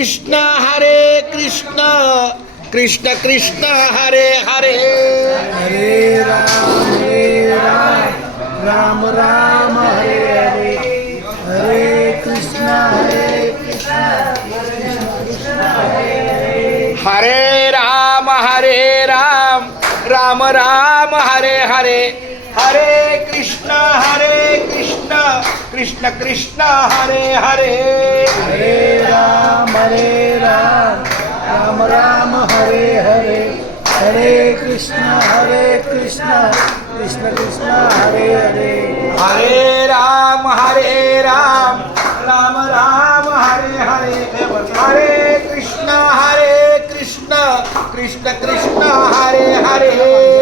Krishna Krishna Krishna Hare Hare Hare Ram Ram Ram Hare Hare Hare Krishna Hare Ram Ram Ram Hare Hare Hare Krishna Krishna Krishna Hare Hare Hare Ram Ram Ram Hare Hare Hare Krishna Krishna Krishna Hare Hare Hare Ram Ram Ram Hare Hare Hare Krishna Krishna Krishna Hare Hare